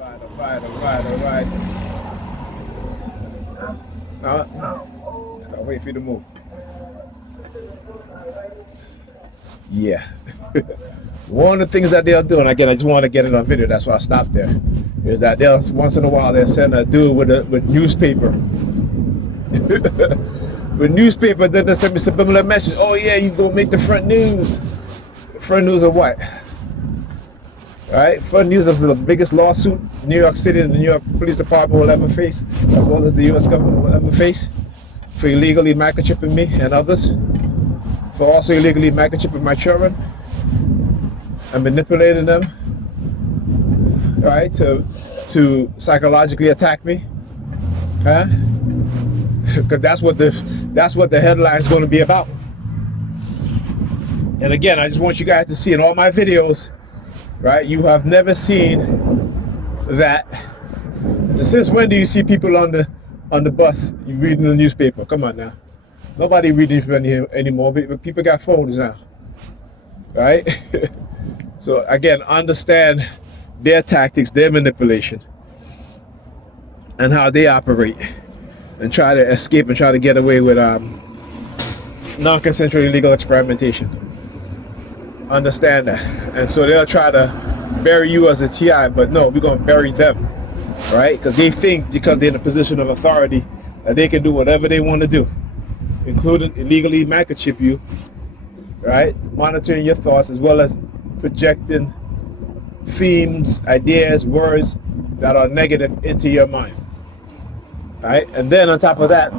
All right. I'll wait for you to move. Yeah. One of the things that they'll do, and again, I just want to get it on video, that's why I stopped there, is that they'll, once in a while, they'll send a dude with newspaper. With newspaper, then they'll send me subliminal message. Oh yeah, you gonna make the front news. Front news of what? Right? Front news of the biggest lawsuit New York City and the New York Police Department will ever face, as well as the US government will ever face, for illegally microchipping me and others, for also illegally microchipping my children and manipulating them, right, to psychologically attack me, huh? Because that's what the headline is going to be about. And again, I just want you guys to see in all my videos, right? You have never seen that. Since when do you see people on the bus reading the newspaper? Come on now, nobody reading anymore. People got phones now, right? So again, understand their tactics, their manipulation, and how they operate, and try to escape and try to get away with non-consensual illegal experimentation. Understand that. And so they'll try to bury you as a TI, but no, we're going to bury them, right? Because they think, because they're in a position of authority, that they can do whatever they want to do, including illegally microchip you, right? Monitoring your thoughts, as well as projecting themes, ideas, words that are negative into your mind, right? And then on top of that,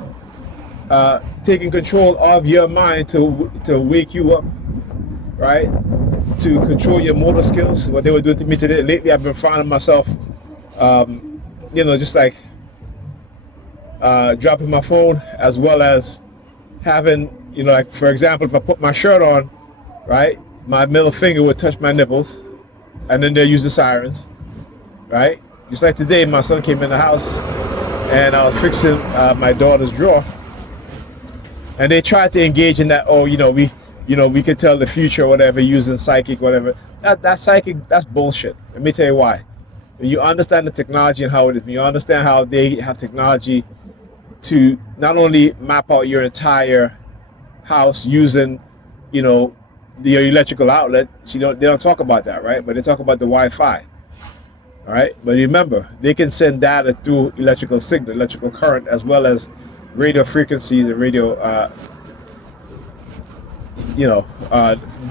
taking control of your mind to wake you up, right? To control your motor skills. What they were doing to me today. Lately, I've been finding myself, just like dropping my phone, as well as having, like for example, if I put my shirt on, right, my middle finger would touch my nipples, and then they'll use the sirens, right? Just like today, my son came in the house, and I was fixing my daughter's drawer, and they tried to engage in that. Oh, we could tell the future or whatever using psychic, whatever. That psychic, that's bullshit. Let me tell you why. When you understand the technology and how it is, when you understand how they have technology to not only map out your entire house using, your electrical outlet. They don't talk about that, right? But they talk about the Wi-Fi. All right. But remember, they can send data through electrical signal, electrical current, as well as radio frequencies and radio,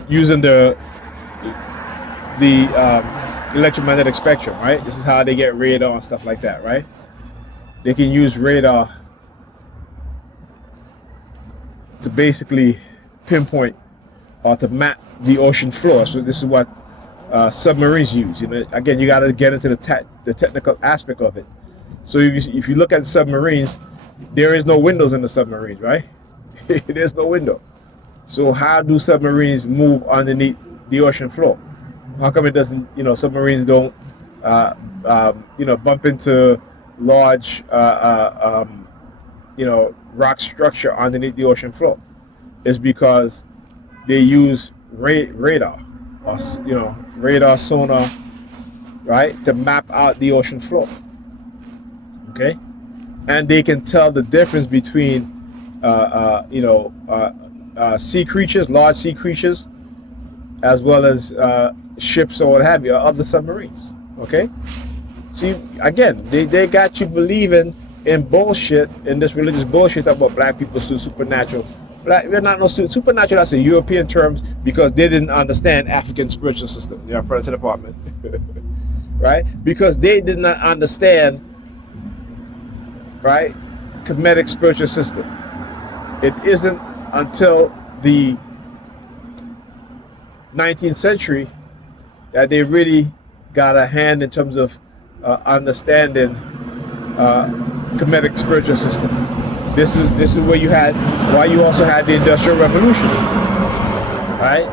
using the electromagnetic spectrum, right? This is how they get radar and stuff like that, right? They can use radar to basically pinpoint or to map the ocean floor. So this is what submarines use. Again, you got to get into the technical aspect of it. So if you look at submarines, there is no windows in the submarines, right? There's no window. So how do submarines move underneath the ocean floor? How come it doesn't, submarines don't, bump into large, rock structure underneath the ocean floor? It's because they use radar, or, radar, sonar, right, to map out the ocean floor. Okay? And they can tell the difference between, sea creatures, large sea creatures, as well as ships or what have you, or other submarines. Okay? See, again, they got you believing in bullshit, in this religious bullshit about black people supernatural. We're not no supernatural. That's a European term because they didn't understand African spiritual system. They are part of the department, right? Because they did not understand, right, Kemetic spiritual system. It isn't until the 19th century that they really got a hand in terms of understanding Kemetic spiritual system. This is where why you also had the Industrial Revolution, right?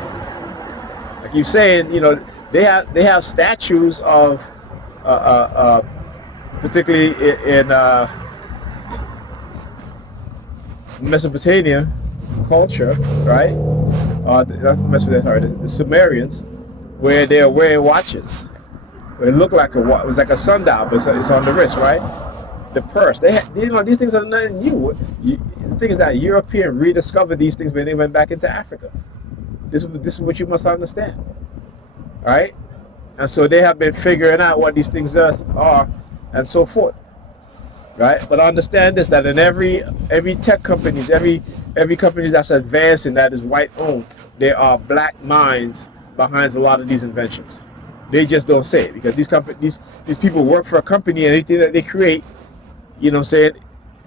I keep saying, they have statues of, particularly in Mesopotamia culture, right? Not Mesopotamia, sorry, the Sumerians, where they are wearing watches, It looked like it was like a sundial, but it's on the wrist, right? The purse. They had, these things are nothing new. The thing is that Europeans rediscovered these things when they went back into Africa. This is what you must understand, right? And so they have been figuring out what these things are, and so forth, right? But understand this: that in every tech companies, every company that's advancing that is white owned, there are black minds behind a lot of these inventions. They just don't say it because these people work for a company, and anything that they create, you know what I'm saying,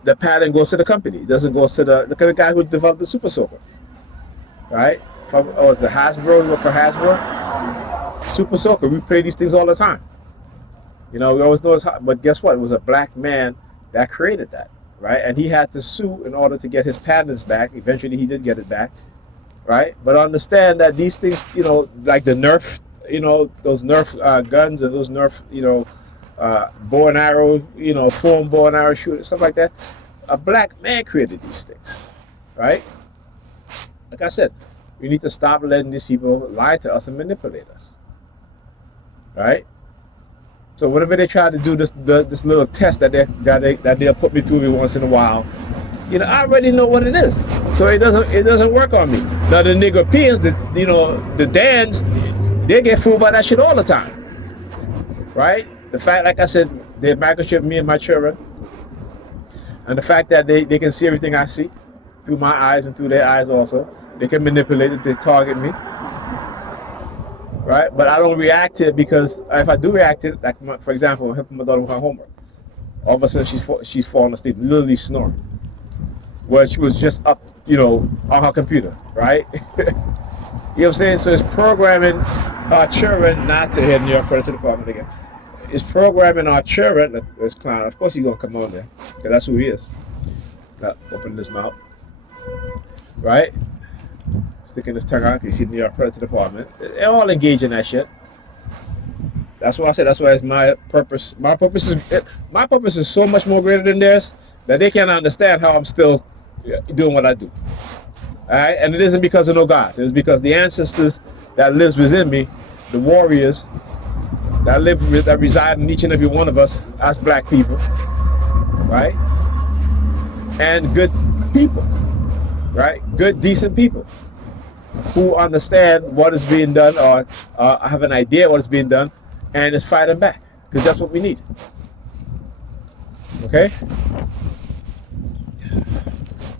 the pattern goes to the company. It doesn't go to look at the guy who developed the Super Soaker, right? Was it Hasbro? He worked for Hasbro. Super Soaker. We play these things all the time. You know, we always know it's hot, but guess what? It was a black man that created that, right? And he had to sue in order to get his patents back. Eventually, he did get it back, right? But understand that these things, you know, like the Nerf, you know, those Nerf guns and those Nerf, you know, bow and arrow, you know, foam bow and arrow shooter, stuff like that. A black man created these things, right? Like I said, we need to stop letting these people lie to us and manipulate us, right? So whenever they try to do this little test that they'll put me through every once in a while, you know, I already know what it is, so it doesn't work on me. Now the Negropeans, the Dans, they get fooled by that shit all the time, right? The fact, like I said, they microchip me and my children, and the fact that they can see everything I see through my eyes and through their eyes also. They can manipulate it to target me, right? But I don't react to it because if I do react to it, like for example, helping my daughter with her homework, all of a sudden she's falling asleep, literally snoring. Well, she was just up, you know, on her computer, right? You know what I'm saying? So it's programming our children not to hit New York Predator Department again. It's programming our children. This clown, of course, he's gonna come on there because that's who he is. Not opening his mouth, right? Sticking his tongue out. You see New York Predator Department. They're all engaged in that shit. That's why I said. That's why it's my purpose. My purpose is so much more greater than theirs that they can't understand how I'm still doing what I do. All right, and it isn't because of no God. It's because the ancestors that lives within me, the warriors that reside in each and every one of us as black people, right? And good people, right? Good, decent people who understand what is being done or have an idea what is being done and is fighting back, because that's what we need. Okay?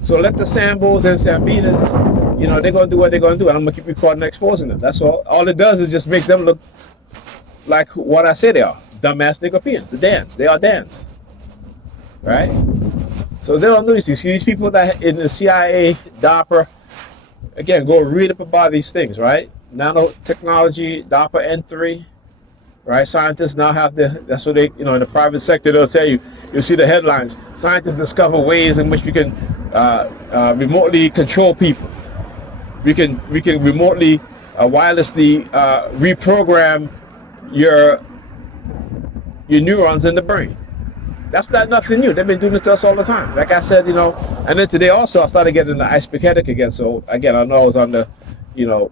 So let the Sambos and Sambinas, you know, they're going to do what they're going to do, and I'm going to keep recording and exposing them. That's all. All it does is just makes them look like what I say they are. Dumbass Negropeans, the Dans. They are Dans. Right? So they don't know these. You see these people that in the CIA, DARPA, again, go read up about these things, right? Nanotechnology, DARPA N3, right? Scientists now have that's what they, you know, in the private sector, they'll tell you, you'll see the headlines. Scientists discover ways in which we can remotely control people. We can remotely, wirelessly reprogram your neurons in the brain. That's not nothing new. They've been doing it to us all the time. Like I said, you know, and then today also I started getting the iceberg again. So again, I know I was under, you know,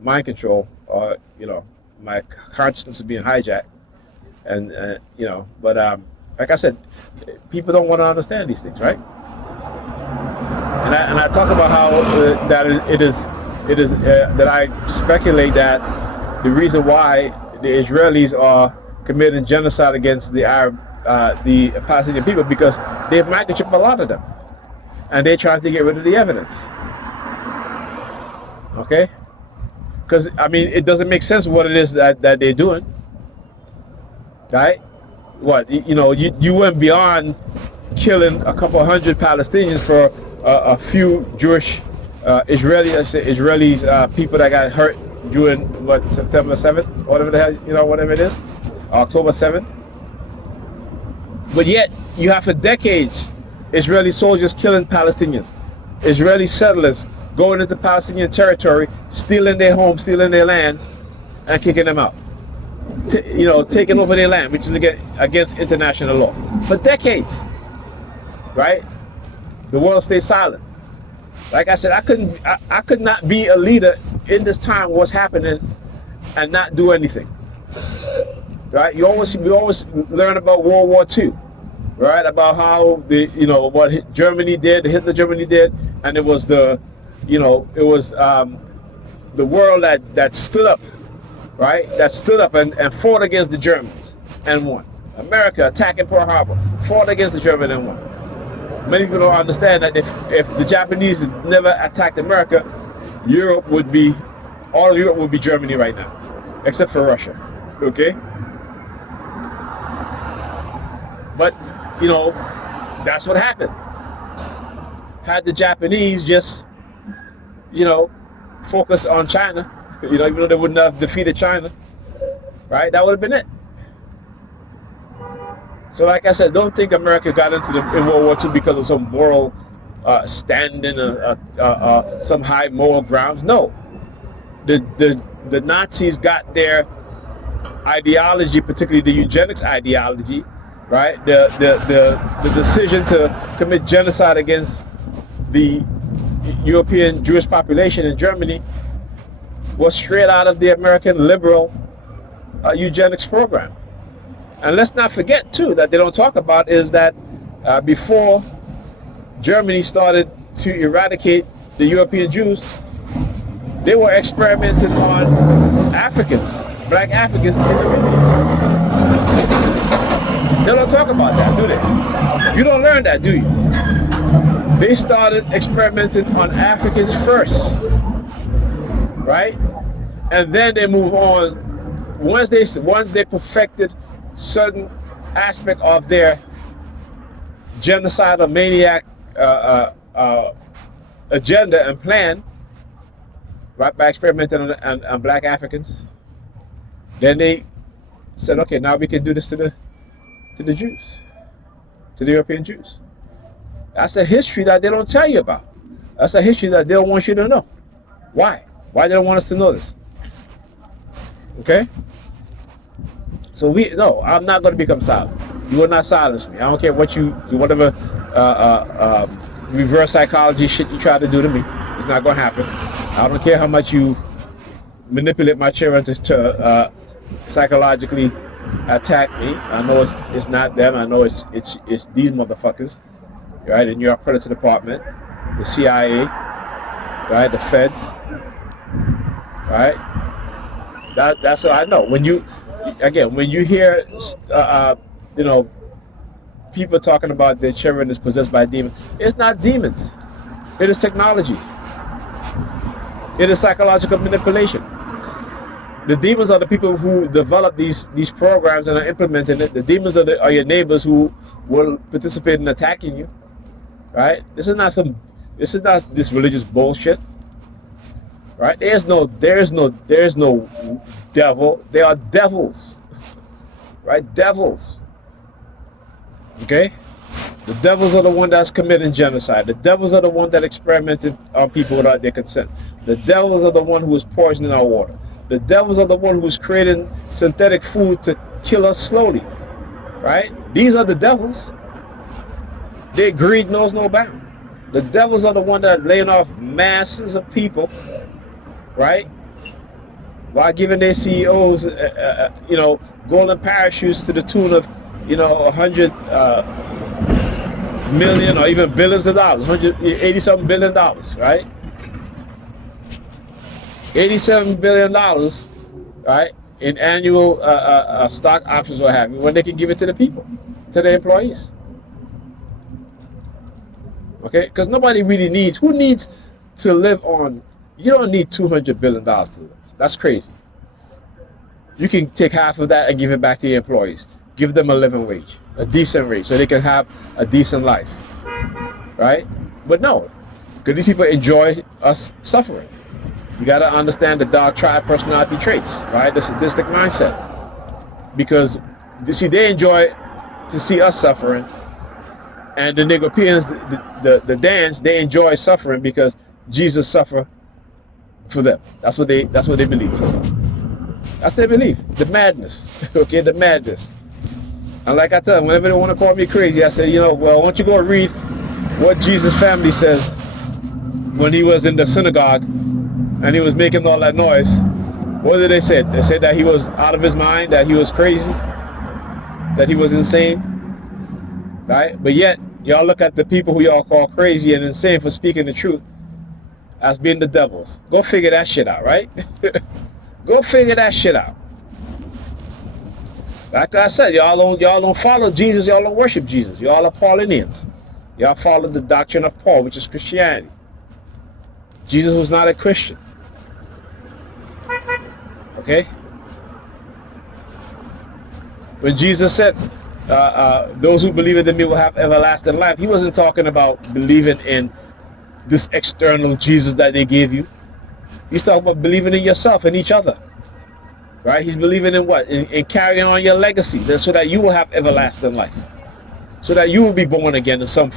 mind control, or you know, my consciousness is being hijacked, and you know, but like I said, people don't want to understand these things, right? And I talk about how that it is that I speculate that the reason why the Israelis are committing genocide against the Arab, the Palestinian people, because they've microchipped a lot of them, and they're trying to get rid of the evidence. Okay, because I mean, it doesn't make sense what it is that they're doing, right? What, you know, you went beyond killing a couple hundred Palestinians for a few Jewish Israelis, people that got hurt during what, September 7th, whatever the hell, you know, whatever it is, October 7th. But yet you have for decades Israeli soldiers killing Palestinians, Israeli settlers going into Palestinian territory, stealing their homes, stealing their lands, and kicking them out. You know, taking over their land, which is against international law. For decades, right? The world stayed silent. Like I said, I could not be a leader in this time, what's happening, and not do anything. right? We always learn about World War II, right? About how what Germany did, Hitler Germany did, and it was the world that stood up, right? That stood up and fought against the Germans and won. America attacking Pearl Harbor, fought against the Germans and won. Many people don't understand that if the Japanese never attacked America, all of Europe would be Germany right now, except for Russia. Okay? But, that's what happened. Had the Japanese just, focus on China, even though they wouldn't have defeated China, right? That would have been it. So like I said, don't think America got into in World War II because of some moral standing, some high moral grounds. No. The Nazis got their ideology, particularly the eugenics ideology, right? The decision to commit genocide against the European Jewish population in Germany was straight out of the American liberal eugenics program. And let's not forget, too, that they don't talk about is that before Germany started to eradicate the European Jews, they were experimenting on Africans, black Africans in Namibia. They don't talk about that, do they? You don't learn that, do you? They started experimenting on Africans first, right? And then they move on. Once they perfected certain aspect of their genocidal maniac agenda and plan, right, by experimenting on black Africans, then they said, okay, now we can do this to the Jews, to the European Jews. That's a history that they don't tell you about. That's a history that they don't want you to know. Why? Why they don't want us to know this? Okay? So I'm not going to become silent. You will not silence me. I don't care whatever reverse psychology shit you try to do to me. It's not going to happen. I don't care how much you manipulate my children to psychologically attack me. I know it's not them. I know it's these motherfuckers, right? The New York Predators Department, the CIA, right? The Feds, right? That's what I know. When you hear, people talking about their children is possessed by demons, it's not demons. It is technology. It is psychological manipulation. The demons are the people who develop these programs and are implementing it. The demons are your neighbors who will participate in attacking you, right? This is not this religious bullshit, right? There is no devil. They are devils, right? Devils. Okay? The devils are the one that's committing genocide. The devils are the one that experimented on people without their consent. The devils are the one who is poisoning our water. The devils are the one who's creating synthetic food to kill us slowly, right? These are the devils. Their greed knows no bound. The devils are the one that are laying off masses of people, right? While giving their CEOs, golden parachutes to the tune of, 100 million or even billions of dollars, 180-something billion dollars, right? $87 billion, right, in annual stock options or what have you, when they can give it to the people, to their employees. Okay, because nobody really needs. Who needs to live on? You don't need $200 billion to live. That's crazy. You can take half of that and give it back to your employees. Give them a living wage, a decent wage, so they can have a decent life, right? But no, because these people enjoy us suffering. You got to understand the dark triad personality traits, right? The sadistic mindset. Because, you see, they enjoy to see us suffering, and the Negropeans, the Dans, they enjoy suffering because Jesus suffered for them. That's what they believe. That's their belief. The madness, okay, the madness. And like I tell them, whenever they want to call me crazy, I say, well, why don't you go read what Jesus' family says when he was in the synagogue and he was making all that noise, What did they say? They said that he was out of his mind, that he was crazy, that he was insane, right? But yet, y'all look at the people who y'all call crazy and insane for speaking the truth as being the devils. Go figure that shit out, right? Go figure that shit out. Like I said, y'all don't follow Jesus. Y'all don't worship Jesus. Y'all are Paulinians. Y'all follow the doctrine of Paul, which is Christianity. Jesus was not a Christian. Okay? When Jesus said, those who believe in me will have everlasting life, he wasn't talking about believing in this external Jesus that they gave you. He's talking about believing in yourself and each other. Right? He's believing in what? In carrying on your legacy, so that you will have everlasting life. So that you will be born again in some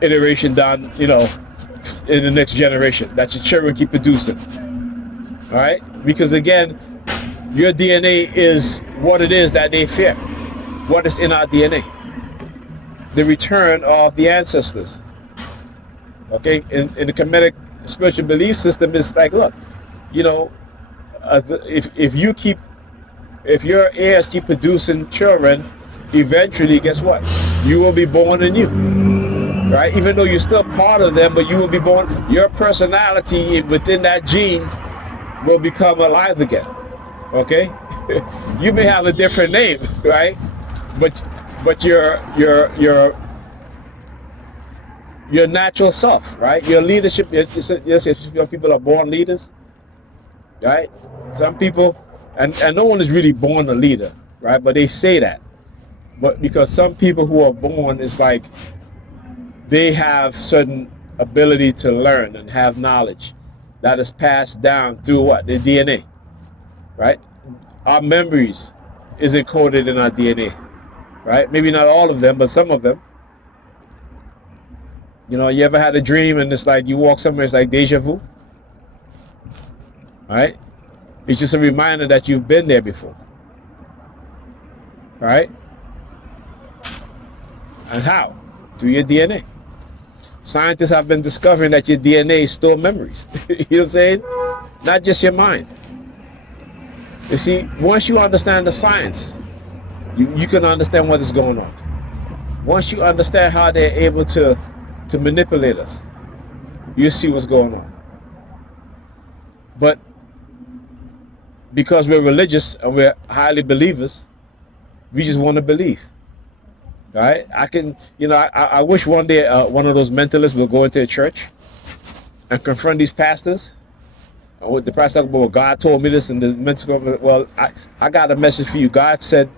iteration down, in the next generation, that your children keep producing. All right? Because again, your DNA is what it is that they fear. What is in our DNA? The return of the ancestors. Okay? In the Kemetic spiritual belief system, it's like, look, if your heirs keep producing children, eventually, guess what? You will be born anew, right? Even though you're still part of them, but you will be born. Your personality within that genes will become alive again. Okay, you may have a different name, right? But your natural self, right? Your leadership. Your people are born leaders, right? Some people, and no one is really born a leader, right? But they say that. But because some people who are born, it's like they have certain ability to learn and have knowledge that is passed down through what? The DNA, right? Our memories is encoded in our DNA, right? Maybe not all of them, but some of them. You ever had a dream and it's like you walk somewhere, it's like deja vu, right? It's just a reminder that you've been there before, right? And how? Through your DNA. Scientists have been discovering that your DNA stores memories. You know what I'm saying? Not just your mind. You see, once you understand the science, you can understand what is going on. Once you understand how they're able to manipulate us, you see what's going on. But because we're religious and we're highly believers, we just want to believe. Right? I wish one day one of those mentalists will go into a church and confront these pastors. The pastor talking about, well, God told me this, and the mentor, well, I got a message for you. God said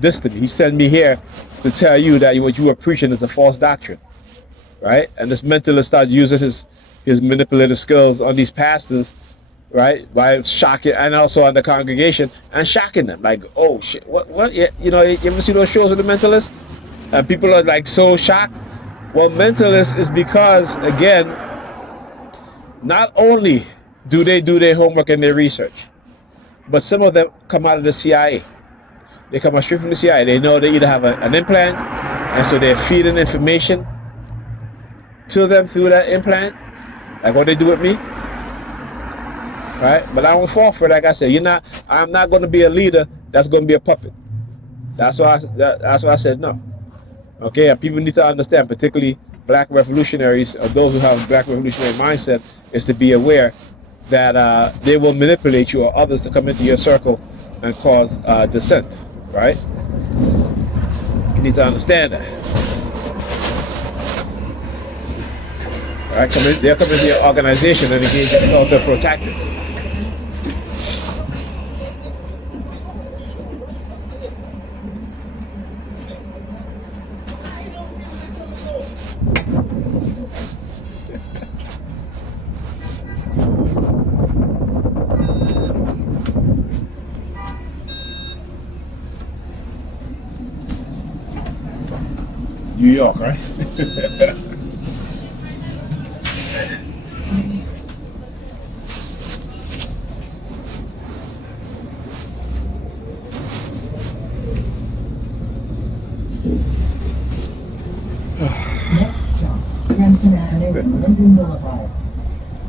this to me. He sent me here to tell you that what you were preaching is a false doctrine. Right? And this mentalist started using his manipulative skills on these pastors, right? By shocking, and also on the congregation, and shocking them. Like, oh shit, what? Yeah, you ever see those shows with the mentalists? And people are like so shocked. Well, mentalists is because, again, not only do they do their homework and their research, but some of them come out of the CIA. They come out straight from the CIA. They know they either have an implant, and so they're feeding information to them through that implant, like what they do with me. Right? But I don't fall for it. Like I said, I'm not going to be a leader that's going to be a puppet. That's why I said no. Okay, and people need to understand, particularly black revolutionaries, or those who have black revolutionary mindset, is to be aware that they will manipulate you or others to come into your circle and cause dissent, right? You need to understand that. All right, they'll come into your organization and engage in counter-pro tactics. New York, right? Next stop, Clemson Avenue, Linden Boulevard.